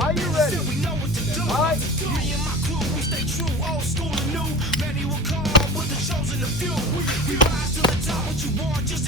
Are you ready? All right. Me and my crew, we stay true, old school and new. Many will come with the chosen the few. We rise to the top, what you want, just